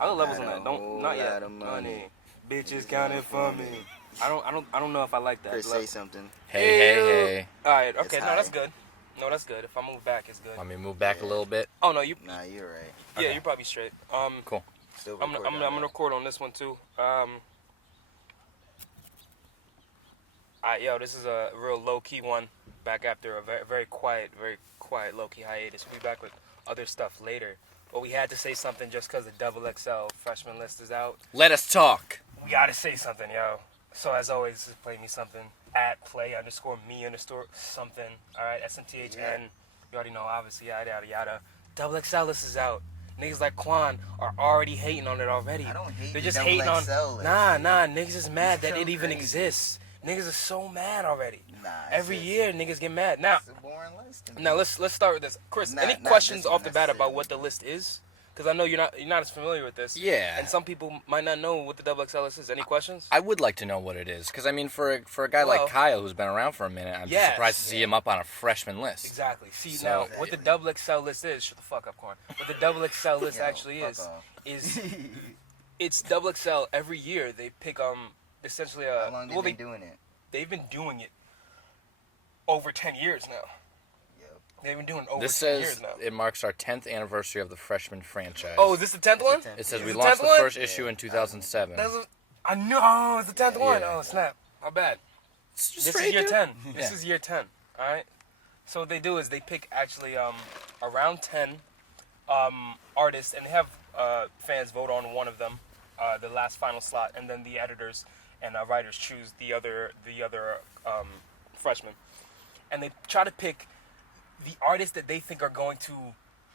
How the levels on that? Not yet. Money. Bitches counting for me. I don't know if I like that. Chris, say something. Hey. All right. Okay. It's No, that's high. good. No, that's good. If I move back, it's good. Want me to move back a little bit? Oh no, you. Nah, you're right. Yeah, Okay. you're probably straight. Cool. Still I'm gonna record on this one too. Yo, this is a real low key one. Back after a very quiet low key hiatus. We'll be back with other stuff later. But we had to say something just because the XXL freshman list is out. Let us talk. We gotta say something, yo. So as always, just play me something at play_me_something. All right, SMTHN. Yeah. You already know, obviously, yada yada. XXL list is out. Niggas like Quan are already hating on it already. I don't hate They're the just hating on. XXL list, Nah. dude. Niggas is mad that so it even crazy. exists. Niggas are so mad already. Nah, Every year, niggas get mad. Now, It's a boring list. to me. now let's start with this. Chris, Not- any not questions this one off the bat about necessarily. what the list is? Because I know you're not as familiar with this. Yeah. And some people might not know what the XXL list is. Any questions? I would like to know what it is, because I mean, for a guy Well- like Kyle who's been around for a minute, I'm Yes. surprised to see him up on a freshman list. Exactly. See, So- now, what the XXL list is, shut the fuck up, Corn. What the XXL list Yo, actually fuck is off. it's XXL every year. They pick, essentially a... How long well, they been doing it? they've been doing it over 10 years now. Yep. They've been doing it over This 10 says years now. it marks our 10th anniversary of the freshman franchise. Oh, is this the 10th one? It's the 10th. It says Is we it launched 10th the one? first issue in 2007. I know, it's the 10th one. Yeah. Oh, snap. My bad. It's just This straight, is year dude. 10. This Yeah. is year 10. All right. So what they do is they pick actually around 10 artists, and they have fans vote on one of them, the last final slot, and then the editors and writers choose the other freshmen, and they try to pick the artists that they think are going to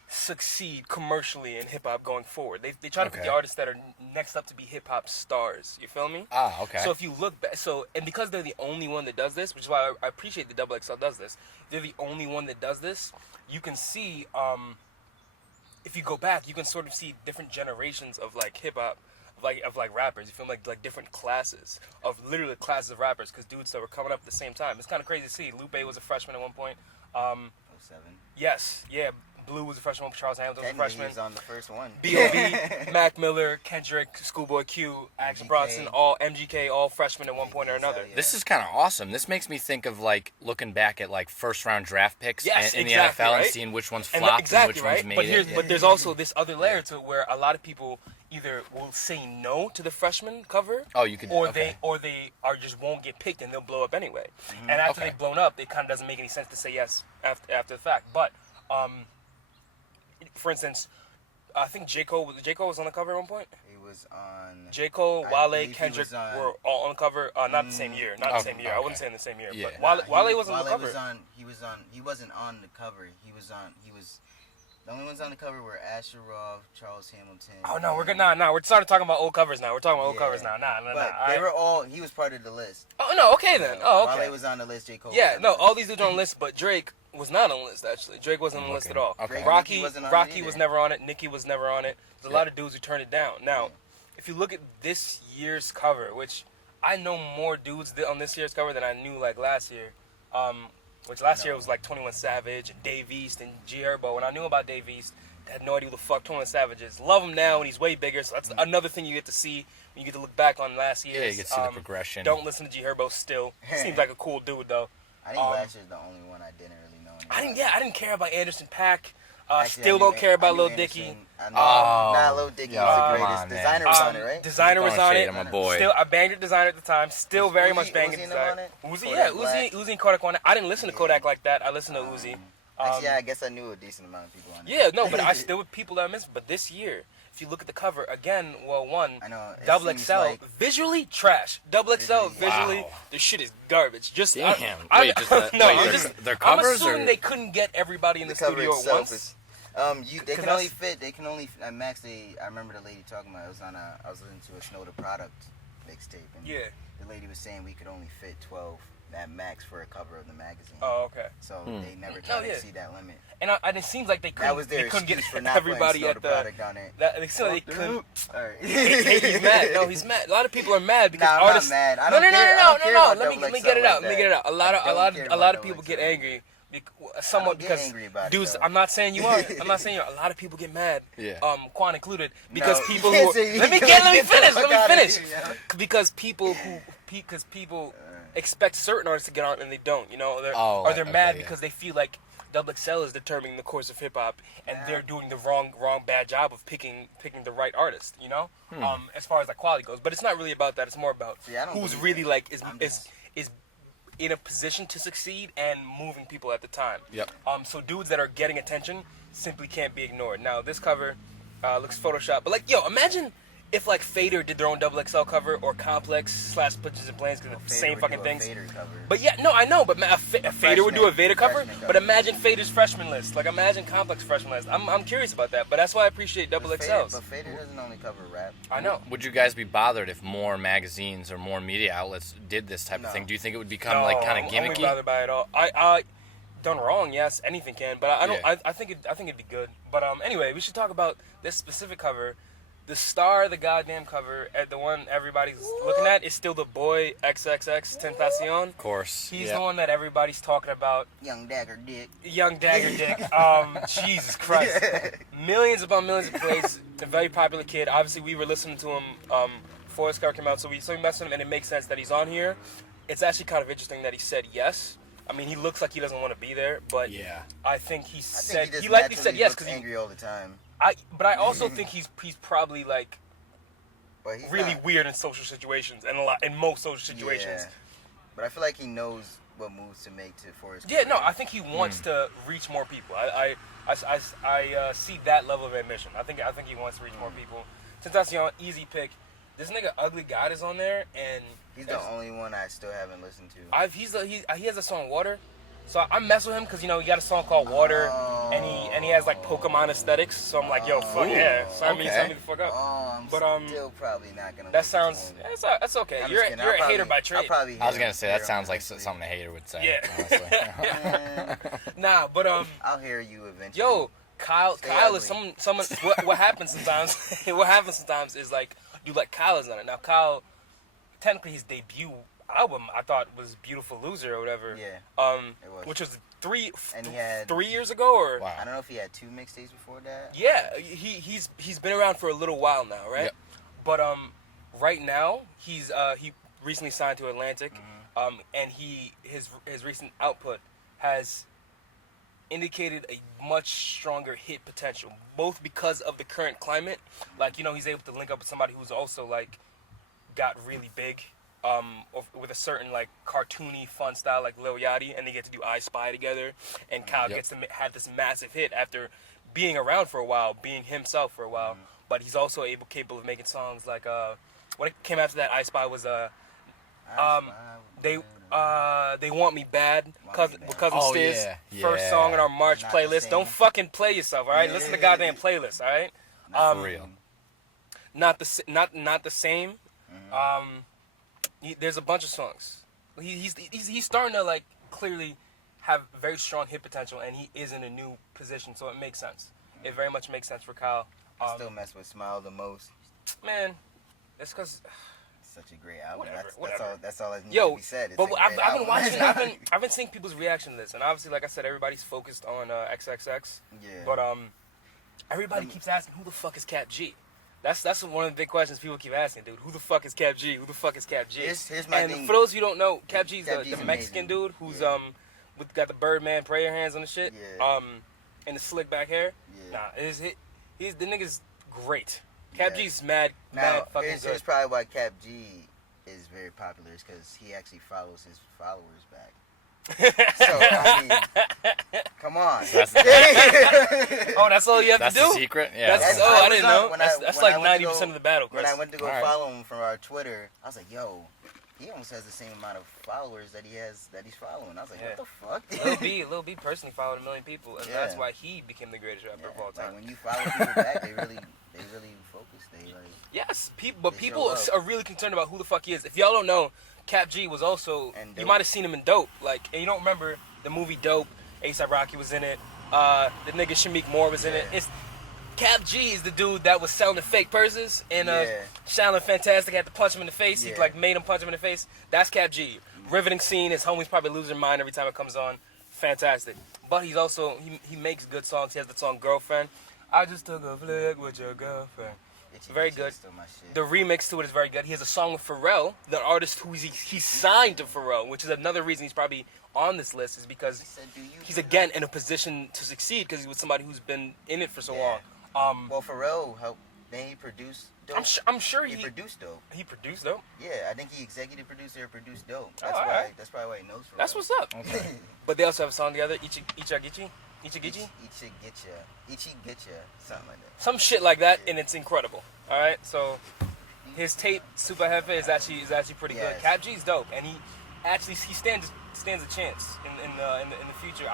succeed commercially in hip hop going forward. They try to pick Okay. the artists that are next up to be hip hop stars. You feel me? Ah, okay. So if you look back, and because they're the only one that does this, which is why I appreciate the XXL does this. They're the only one that does this. You can see, if you go back, you can sort of see different generations of like hip hop, of like rappers. You feel like different classes of literally classes of rappers, because dudes that were coming up at the same time. It's kind of crazy to see. Lupe was a freshman at one point. 07. Yes, yeah. Blue was a freshman. Charles Hamilton was a Technically, he freshman. was on the first one. B.O.B., Mac Miller, Kendrick, Schoolboy Q, Action MGK. Bronson, all MGK, all freshmen at one point or another. Yeah. This is kind of awesome. This makes me think of like looking back at like first round draft picks Yes, in exactly, the NFL and right? seeing which ones And flopped exactly, and which right? ones made But it. but there's also this other layer to it where a lot of people either will say no to the freshman cover, Oh, you could. or okay. they are just won't get picked and they'll blow up anyway. And after Okay. they've blown up, it kind of doesn't make any sense to say yes after the fact. But for instance, I think J. Cole was on the cover at one point. He was on. J. Cole, I Wale, believe he Kendrick was on- were all on the cover. Not the same year. Not the Okay, same year. I wouldn't okay. say in the same year. Yeah. But Wale was on the cover. He wasn't on the cover. He was. The only ones on the cover were Asher Roth, Charles Hamilton. Oh no, we're good. Nah. We're starting talking about old covers now. We're talking about old Yeah. covers now. Nah. But they were all. He was part of the list. Oh no. Okay then. Oh okay. Wale was on the list. J. Cole. Yeah, was on no, the all list. these dudes are on the list, but Drake was not on the list, actually. Drake wasn't on the list Okay. at all. Okay. Drake- Rocky Nicki wasn't on it Rocky either. was never on it. Nicki was never on it. There's a Yeah. lot of dudes who turned it down. Now, Yeah. if you look at this year's cover, which I know more dudes on this year's cover than I knew like last year, which last year was like 21 Savage and Dave East and G Herbo. When I knew about Dave East, I had no idea who the fuck 21 Savage is. Love him now and he's way bigger, so that's another thing you get to see when you get to look back on last year's. Yeah, you can see the progression. Don't listen to G Herbo still. Seems like a cool dude though. I think last year's the only one I didn't really know. I didn't care about Anderson .Paak. Actually, Still I don't knew- care I about knew Lil Anderson. Dicky. I know. Oh, Nah, Lil Dicky yo, was the come greatest. on, man. Designer was on it, right? Designer was Throwing on shade it. at my boy. Still, I banged it. Designer at the time. Still very Uzi- much banging Uzi and Designer. them on it? Uzi, Kodak yeah, Black? Uzi and Kodak on it. I didn't listen to Yeah. Kodak like that. I listened to Uzi. Actually, I guess I knew a decent amount of people on it. Yeah, no, but I still with people that I miss. But this year, if you look at the cover again, well, one, I know, it double seems XL, like- visually trash. Double XL Visually- visually, Wow. this shit is garbage. Just Damn. I, Wait, just the- no, wait, I'm their- just their I'm covers assuming or- they couldn't get everybody in the, cover studio at itself once. is- they 'Cause can only that's- fit. They can only at max. I remember the lady talking about. I was listening to a Snow the Product mixtape, and Yeah. the lady was saying we could only fit 12 at max for a cover of the magazine. Oh, okay. So they never Oh, tried to yeah. exceed that limit. And it seems like they couldn't. That was their they couldn't excuse get for not everybody putting Snow at the the. Product on it. That they said they couldn't. All right. He's mad. No, he's mad. A lot of people are mad because Nah, I'm not artists. mad. I No, don't care. I don't care no. about Let me double get it XL out. Let me like get it out. that. A lot I don't care of about people double get XL. angry Somewhat I don't get because angry about it, dudes, though. I'm not saying you are. I'm not saying you are. A lot of people get mad. Yeah. Quan included, because No, people you can't who say- let me get finish. the Let fuck me outta finish. here, yo. Because people expect certain artists to get on and they don't. You know, Oh, or they're mad okay, yeah. because they feel like XXL is determining the course of hip hop, and Yeah. they're doing the wrong bad job of picking the right artist. You know, as far as like quality goes. But it's not really about that. It's more about See, I don't who's believe really that. like I'm is just- in a position to succeed and moving people at the time. Yep. So dudes that are getting attention simply can't be ignored. Now this cover looks photoshopped, but like, yo, imagine if like Fader did their own XXL cover, or Complex / Pictures and Plans, because Fader the same would fucking do a things. Fader cover. But yeah, no, I know, but a Fader would do a Vader cover. freshman But cover. imagine Fader's freshman list. Like imagine Complex freshman list. I'm curious about that, but that's why I appreciate XXLs. But Fader doesn't only cover rap. I know. Would you guys be bothered if more magazines or more media outlets did this type No. of thing? Do you think it would become like kind of I'm gimmicky? only bothered by it all. I done wrong, yes, anything can, but I don't. Yeah. I think it'd be good. But anyway, we should talk about this specific cover. The star of the goddamn cover, the one everybody's looking at, is still the boy XXX Tentacion. Of course. He's yeah. the one that everybody's talking about. Young Dagger Dick. Young Dagger Dick. Jesus Christ. Millions upon millions of plays. A very popular kid. Obviously, we were listening to him before his cover came out, so we messed with him, and it makes sense that he's on here. It's actually kind of interesting that he said yes. I mean, he looks like he doesn't want to be there, but Yeah. I think he I said think he likely said naturally yes looks because angry all the time. But I also think he's probably like But he's really not. weird in social situations, and in most social situations. Yeah. But I feel like he knows what moves to make for his Yeah, no, career. I think he wants to reach more people. I see that level of ambition. I think he wants to reach more people. Tentacion, easy pick. This nigga Ugly God is on there, and He's the only one I still haven't listened to. he has a song Water, so I mess with him because he got a song called Water, and he has like Pokemon aesthetics. So I'm like, yo, fuck yeah, sign me the fuck up. I'm But, still probably not gonna. That listen sounds to him. that's okay. I'm You're just kidding. a I'll probably- hater by I'll trade. probably I was hate gonna him say that later sounds on like this week. something a hater would say. Yeah. Honestly. Nah, but I'll hear you eventually. yo, Kyle Stay is ugly. someone. What happens sometimes? What happens sometimes is like, dude, like Kyle is on it now. Kyle, technically his debut album I thought was Beautiful Loser or whatever. Yeah. It was. Which was And he had- 3 years ago or. Wow. I don't know if he had 2 mixtapes before that. Yeah, he's been around for a little while now, right? Yep. But right now he recently signed to Atlantic, and his recent output has indicated a much stronger hit potential, both because of the current climate, like he's able to link up with somebody who's also like got really big, with a certain like cartoony fun style like Lil Yachty, and they get to do I Spy together, and Kyle Yep. gets to have this massive hit after being around for a while, being himself for a while, but he's also capable of making songs like what came after that I Spy was they Want Me Bad because Me Bad. of Oh, Stiz, yeah. first Yeah. song in our March Not the playlist. same. Don't fucking play yourself, all right? Listen to the goddamn playlist, all right? For real. Not the same. There's a bunch of songs. He's starting to like clearly have very strong hit potential, and he is in a new position, so it makes sense. It very much makes sense for Kyle. I still mess with Smile the most. Man, it's because It's such a great album. Whatever, That's whatever. all. That's all that needs yo, to be said. It's but a great I've been album. watching. I've been seeing people's reaction to this, and obviously, like I said, everybody's focused on XXX. Yeah. But everybody keeps asking, who the fuck is Kap-G? That's one of the big questions people keep asking, dude. Who the fuck is Kap-G? Who the fuck is Kap-G? Here's my and thing. for those who don't know, Kap-G's Kap-G's the Mexican amazing. dude who's Yeah. got the Birdman prayer hands on the shit. Yeah. And the slick back hair. Yeah. Nah, he's the nigga's great. Yeah. Kap-G's mad Now, fucking here's good. probably why Kap-G is very popular is because he actually follows his followers back. So, I mean, come on. Oh, that's all you have That's to do? the secret? Yeah. That's, That's oh, how I it didn't was know. when That's I like went to 90% go- of the battle, When Chris. I went to go Alright. follow him from our Twitter, I was like, yo, he almost has the same amount of followers that he's following. I was like, Yeah. what the fuck? Lil B personally followed 1 million people, and Yeah. that's why he became the greatest rapper of all Like time. when you follow people back, they really focus. They like. Yes, They people show are really concerned about who the fuck he is. If y'all don't know, Kap-G was also, And you Dope. might have seen him in Dope, like, and you don't remember the movie Dope. A$AP Rocky was in it. The nigga Shamik Moore was in it. Yeah. It's Kap-G is the dude that was selling the fake purses, and Yeah. Shaolin Fantastic had to punch him in the face. He Yeah. like made him punch him in the face. That's Kap-G. Riveting scene. His homies probably lose their mind every time it comes on. fantastic. But he's also he makes good songs. He has the song "Girlfriend." I just took a flick with your girlfriend. Itchy Very Bitchy good. is still my shit. The remix to it is very good. He has a song with Pharrell, the artist who he's signed to Pharrell, which is another reason he's probably on this list, is because He said, "Do you he's again in a position to succeed because he's with somebody who's been in it for so Yeah. long. Well, Pharrell helped. Then he produced Dope. I'm sure he produced Dope. he produced though. Yeah, I think he executive produced or produced Dope. That's Oh, why. alright. That's probably why he knows Pharrell. That's what's up. Okay. But they also have a song together, Ichigichi, Ichi Getcha, something like that. some shit like that, and it's incredible. All right, so his tape Super Hefe is actually pretty good. Yes. Kap-G's dope, and he stands a chance in the future.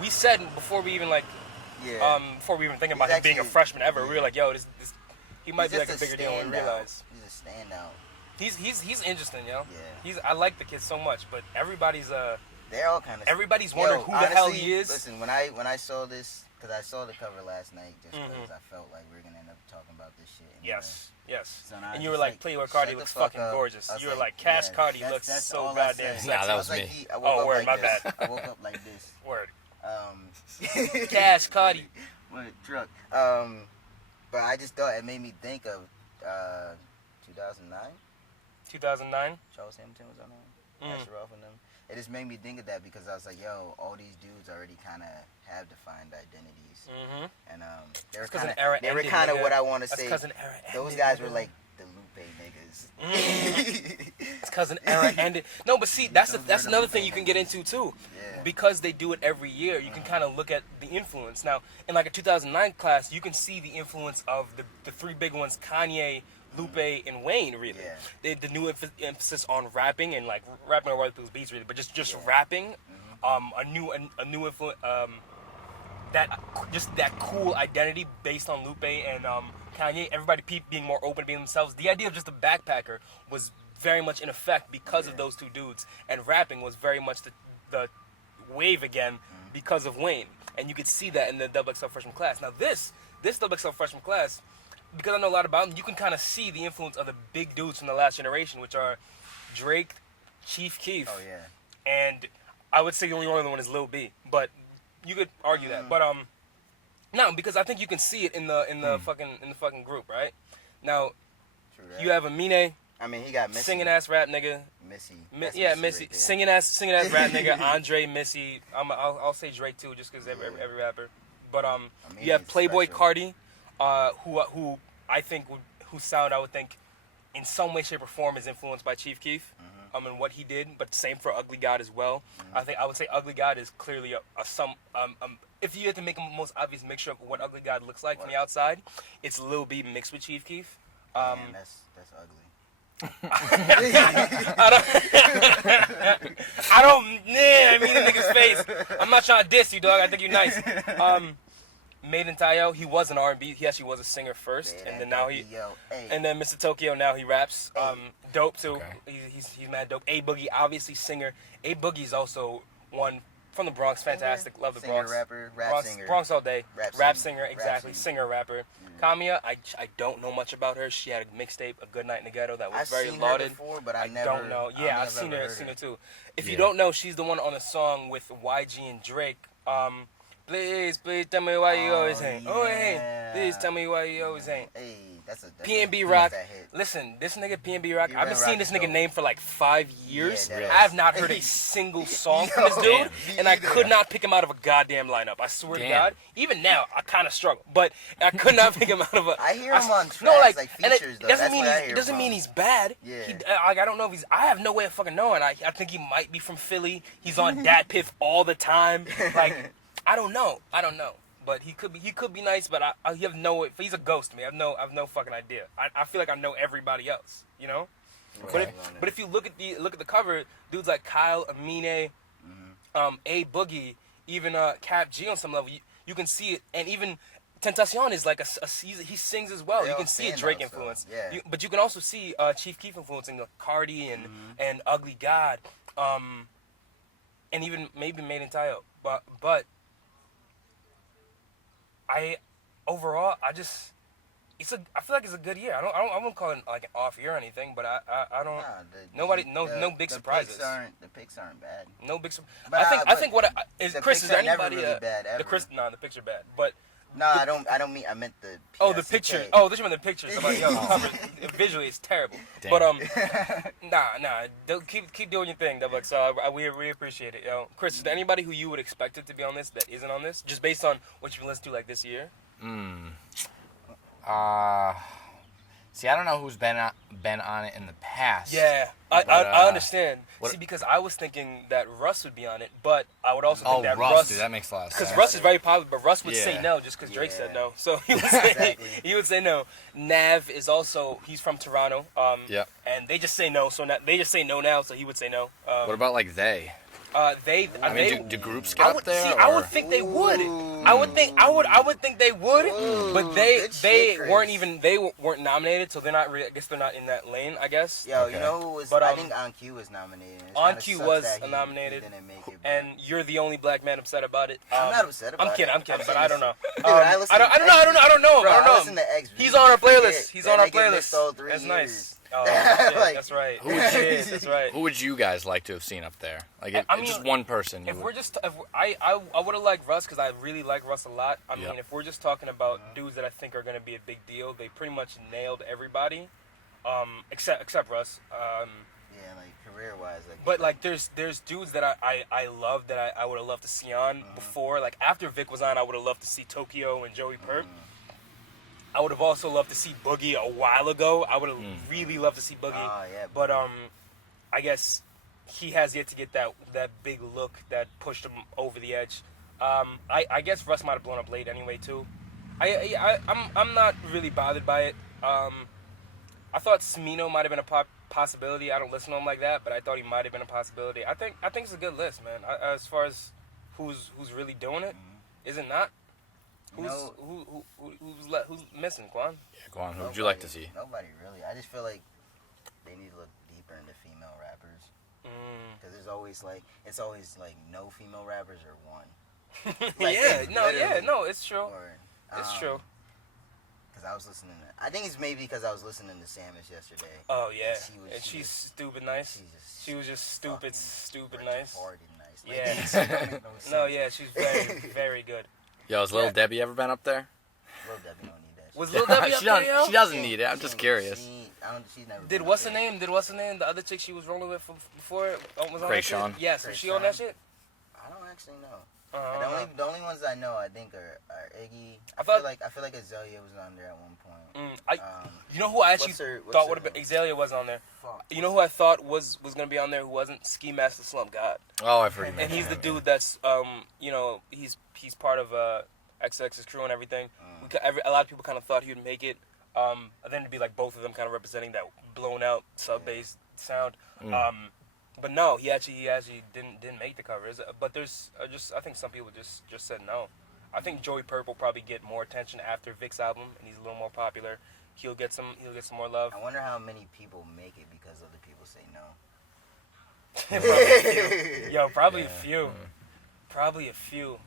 We said before we even before we even thinking about He's him being a actually- freshman ever, we were like, yo, this he might He's be like a just bigger deal than we standout. realize. He's a standout. He's interesting, yo. Yeah. I like the kid so much, but everybody's They're all kind of. everybody's wondering who the hell he is. Listen, when I saw this, because I saw the cover last night, just because Mhm. I felt like we were gonna end up talking about this shit. Yes. So now And it's you were just like, like, Playboy shut Cardi the looks fuck fucking up. gorgeous. I was You were like, like, Cash yeah, Cardi that's- looks that's so all I goddamn said. sexy. Nah, that I was like, me. I woke Oh, up word, like my this. bad. I woke up like this. Word. Um, Cash Cardi. What truck? But I just thought it made me think of 2009. 2009. Charles Hamilton was on there. Mm. Asher Roth and them. It just made me think of that because I was like, yo, all these dudes already kind of have defined identities, Mm-hmm. and they were It's 'cause kind an era of they were ended, kind of nigga. what I want to That's say. because an era ended. Those guys were nigga. like the Lupe niggas. It's because an era ended. No, but see, that's Those that's were the another Lupe thing you can get into too. Yeah. Because they do it every year, you can kind of look at the influence. Now, in like a 2009 class, you can see the influence of the three big ones: Kanye, Lupe, and Wayne. Really, Yeah. the new emphasis on rapping and like rapping on other people's beats, really, but just Yeah. rapping. A new influence. That cool identity based on Lupe and Kanye. Everybody being more open, being themselves. The idea of just a backpacker was very much in effect because of those two dudes, and rapping was very much the wave again because of Wayne, and you could see that in the XXL freshman class. Now this XXL freshman class, because I know a lot about them, you can kind of see the influence of the big dudes from the last generation, which are Drake, Chief Keef, Oh yeah. and I would say the only other one is Lil B, but you could argue that. But no, because I think you can see it in the fucking group, right? Now True that. you have Amine, I mean, he got Missy. singing ass rap nigga. Missy. Missy, That's Missy, right there. singing ass rap nigga. Andre, Missy. I'll say Drake too, just because every rapper. But you have it's Playboy special. Cardi, who I think whose sound I would think in some way, shape, or form is influenced by Chief Keef. And what he did, but same for Ugly God as well. I would say Ugly God is clearly if you had to make a most obvious mixture of what Ugly God looks like from the outside, it's Lil B mixed with Chief Keef. Man, that's ugly. I mean the nigga's face. I'm not trying to diss you, dog. I think you're nice. Made in Tayo, he was an R&B. He actually was a singer first, Yeah, and then now he, yo, hey. and then Mr. Tokyo, now he raps. Dope too. Okay. He's mad dope. A Boogie, obviously singer. A Boogie's also one from the Bronx. Fantastic. Love the Singer, Bronx. rapper, rap Bronx, singer. Bronx all day. Rap singer, singer. exactly. Rap Singer, rapper. Kamiya, I don't know much about her. She had a mixtape, A Good Night in the Ghetto, that was I've very seen lauded. her before, but I never. don't know. Yeah, I've seen her too. If you don't know, she's the one on the song with YG and Drake. Please tell me why you always ain't. Oh, hey, yeah. please tell me why you always ain't. Hey, that's PNB a Rock. that hit. Listen, this nigga PNB Rock. He I've been ran seeing Rock this is nigga dope. name for like 5 years. Yeah, that I have is. not heard a single song from this dude, Damn. and I Me could either. not pick him out of a goddamn lineup. I swear to Damn. God. Even now, I kind of struggle, but I could not pick him out of a. I hear him on tracks, no, like like and features, it though. doesn't That's mean what I he's, hear it doesn't from mean him. he's bad. Yeah. I don't know if he's. I have no way of fucking knowing. I think he might be from Philly. He's on Dat Piff all the time. Like I don't know. But he could be nice, but I have no. He's a ghost to me. I have no fucking idea. I feel like I know everybody else, you know. Okay. But if you look at the cover, dudes like Kyle, Amine, A Boogie, even Kap-G on some level, you can see it, and even Tentacion is like he sings as well. They You all can see a stand Drake out, so, influence, yeah. but you can also see Chief Keef influencing Cardi and Ugly God, and even maybe Made in Tayo, but. Overall, I feel like it's a good year. I wouldn't call it like an off year or anything, but I don't. No big surprises. The picks aren't bad. No big surprises. But, I think what is the Chris, picks is there are never anybody really bad ever. the picks are bad, but No, I don't mean. I meant the. oh, the PSCK. picture. Oh, this one the pictures. I'm like, yo, cover, visually it's terrible. Damn. But nah. Don't keep doing your thing, Double XL. We appreciate it, yo. Chris, is there anybody who you would expect it to be on this that isn't on this, just based on what you've listened to like this year? See, I don't know who's been on it in the past. Yeah, But, I understand. what- See, because I was thinking that Russ would be on it, but I would also think that Russ, dude, that makes a lot of sense. because Russ is very popular, but Russ would say Yeah. no just because Drake said Yeah. no. So he would say, Exactly. he would say no. Nav is also, he's from Toronto. Yep. And they just say no, so they just say no now, so he would say no. What about like they? I I mean, do groups get I up would there? see. or? I would think they would. I would think they would. But they good shit, Chris. weren't nominated, so they're not. I guess they're not in that lane. I guess. Yo, Okay. you know who was? But, I think On Q was nominated. It On kinda Q sucks was that he nominated, didn't make it, but- And you're the only black man upset about it. I'm not upset about I'm kidding, it. but I don't know. Dude, I listen to I don't know. Bro, I I don't know. listen to X. He's on our playlist. He's They on our make it missed all playlist. 3 That's years. nice. Oh, shit, Like- that's right. Who would you- Yeah, that's right. Who would you guys like to have seen up there? Like, I mean, just one person. If we're just, I would have liked Russ because I really like Russ a lot. I mean, Yep. if we're just talking about dudes that I think are going to be a big deal, they pretty much nailed everybody, except Russ. Yeah, like career-wise, like. But like, there's dudes that I love that I would have loved to see on before. Like after Vic was on, I would have loved to see Tokyo and Joey Perp. I would have also loved to see Boogie a while ago. I would have really loved to see Boogie. Oh yeah. But I guess he has yet to get that big look that pushed him over the edge. I guess Russ might have blown up late anyway too. I'm not really bothered by it. I thought Smino might have been a possibility. I don't listen to him like that, but I thought he might have been a possibility. I think it's a good list, man. As far as who's really doing it, is it not? Who's missing, Quan? Yeah, go on. Who would you like to see? Nobody really. I just feel like they need to look deeper into female rappers. Because it's always like no female rappers or one. Like, No, it's true. Or, It's true. Because I was listening to, I think it's maybe because I was listening to Samus yesterday. Oh yeah, And she's stupid nice. She was just stupid nice. Retarded nice. Like, Yeah. it don't make no sense. No, yeah, she's very, very good. Yo, has Lil Yeah. Debbie ever been up there? Lil Debbie don't need that. Was shit. Lil Debbie up there, yo? She doesn't need it. I'm just curious. She's never. Did been what's up her there. name? The other chick she was rolling with before was on that shit? Krayshawn. Yes, was she on that shit? I don't actually know. Uh, The only ones I know, I think, are Iggy. I feel like Azalea was on there at one point. you know who I actually what's thought her would have been name? Azalea was on there. Fuck. You know who I thought was gonna be on there who wasn't? Ski Master Slump God. Oh, I've heard you And mention he's the him, dude that's he's part of XX's crew and everything. A lot of people kind of thought he would make it. And then to be like both of them kind of representing that blown out sub bass sound. But no, he actually didn't make the covers. But there's I think some people just said no. I think Joey Purp will probably get more attention after Vic's album, and he's a little more popular. He'll get some more love. I wonder how many people make it because other people say no. Probably a few. Probably a few.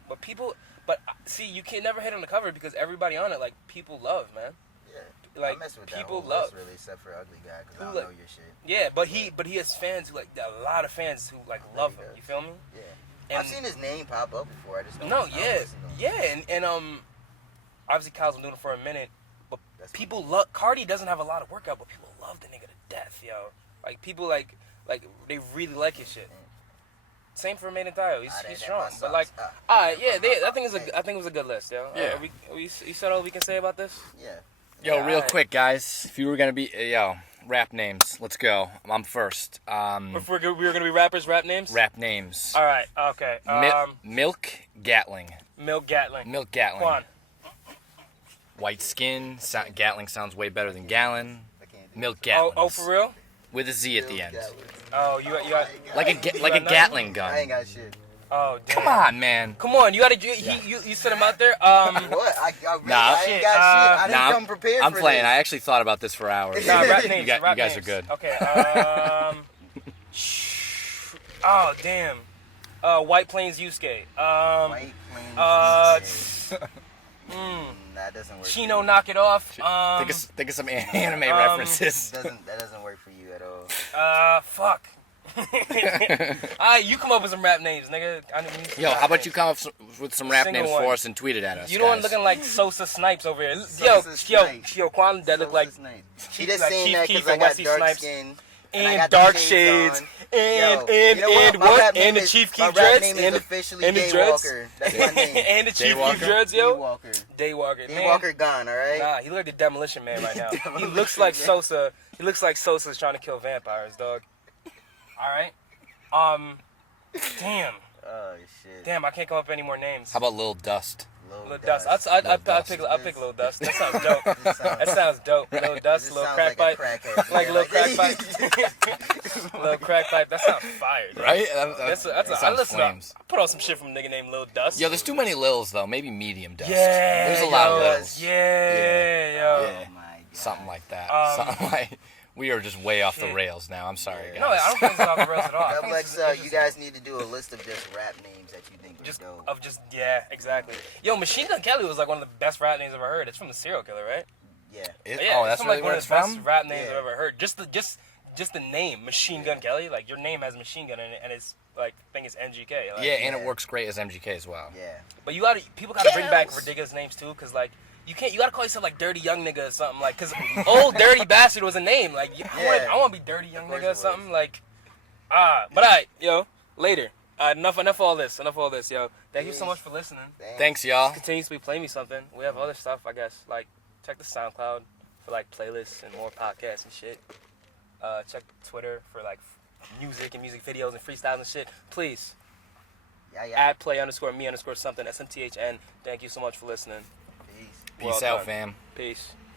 But see, you can never hit on the cover because everybody on it, like, people love, man. Yeah. Like, I mess with people that whole love. list, really, except for Ugly Guy, because I Who, don't like- know your shit. Yeah, but he has fans who, like, a lot of fans who, like, love him. You feel me? Yeah. And- I've seen his name pop up before. I just don't. No, I don't yeah. listen to him. Yeah, and obviously Kyle's been doing it for a minute, but That's people love, Cardi doesn't have a lot of workout, but people love the nigga to death, yo. Like, people, like they really like his shit. Same for Made in Tayo. He's strong. But, like, alright, yeah, I think it was a good list, yo. Yeah. You said all we can say about this? Yeah. Yo, real Alright. quick, guys. If you were gonna be, rap names. Let's go. I'm first. If we were gonna be rappers, rap names? Rap names. Alright, okay. Milk Gatling. Milk Gatling. Milk Gatling. Quan. White skin. Gatling sounds way better than Gallon. I can't do Milk it. Gatling. Oh, for real? With a Z at the end. Oh, you got Like a nothing? Gatling I ain't gun. got shit. Oh, damn. Come on, man. Come on, you set him out there. What? I Nah. really, I ain't got shit. I didn't come prepared I'm for playing. this. I actually thought about this for hours. Nah, rap You names. guys rap are names. good. Okay. Oh damn. White Plains Yusuke. White Plains. That doesn't work. Chino, knock it off. Think of some anime references. That doesn't work for you at all. Fuck. Alright, you come up with some rap names, nigga. Yo, how about you come up with some rap Single names one. for us and tweet it at us? You the one guys? looking like Sosa Snipes over here. Sosa Snipes. Yo, Quan, that look like She just like saying Chief that Keef because I and got Wesley dark Snipes. skin. and I got the dark shades shades on. and Yo, you know what? My rap name and the is- Chief my Keef rap dreads name is and officially and the dreads Daywalker. That's my name. and the Chief Daywalker? Keef dreads, yo. Daywalker. Daywalker. Man. Daywalker gone, all right? Nah, he look like the Demolition Man right now. He Demolition looks like Man. Sosa. He looks like Sosa's trying to kill vampires, dog. All right. Damn. Oh, shit. Damn, I can't come up with any more names. How about Lil Dust? Lil Dust. I'll Dust. pick Lil Dust. That sounds dope. That sounds dope. Lil Dust, This Lil sounds Crack like a Pipe. crackhead. Like Yeah, Lil Crack Pipe. Lil Crack Pipe. That sounds fire, dude. Right? I sounds listen to, flames. I put on some shit from a nigga named Lil Dust. Yo, there's too many Lils though. Maybe medium Dust. Yeah. There's a lot yo, of Lils. Yeah, yo. Yeah. Oh, my God. Something like that. Um, We are just way off the shit. rails now. I'm sorry, guys. No, I don't think it's off the rails at all. I think Double it's XL, just you guys need to do a list of just rap names that you think just are dope. yeah, exactly. Yo, Machine Gun Kelly was like one of the best rap names I've ever heard. It's from the Serial Killer, right? Yeah. Yeah, Oh, that's from, really like where one it's of the best from? rap names Yeah. I've ever heard. Just the name, Machine Gun Kelly. Like your name has Machine Gun in it, and it's like thing is NGK. Like, Yeah, and it works great as MGK as well. Yeah. But people gotta bring back ridiculous names too, cause like you gotta call yourself like Dirty Young Nigga or something, like, cause Old Dirty Bastard was a name. Like I want to be Dirty Young Of course Nigga or it something. Like but alright, yo, later. Enough of all this. Yo. Thank you so much for listening. Thanks, y'all. Continuously play me something. We have other stuff, I guess. Like check the SoundCloud for like playlists and more podcasts and shit. Check Twitter for like music and music videos and freestyles and shit. Please. Yeah. @play_me_something SMTHN. Thank you so much for listening. Peace. Peace Well out, done. fam. Peace.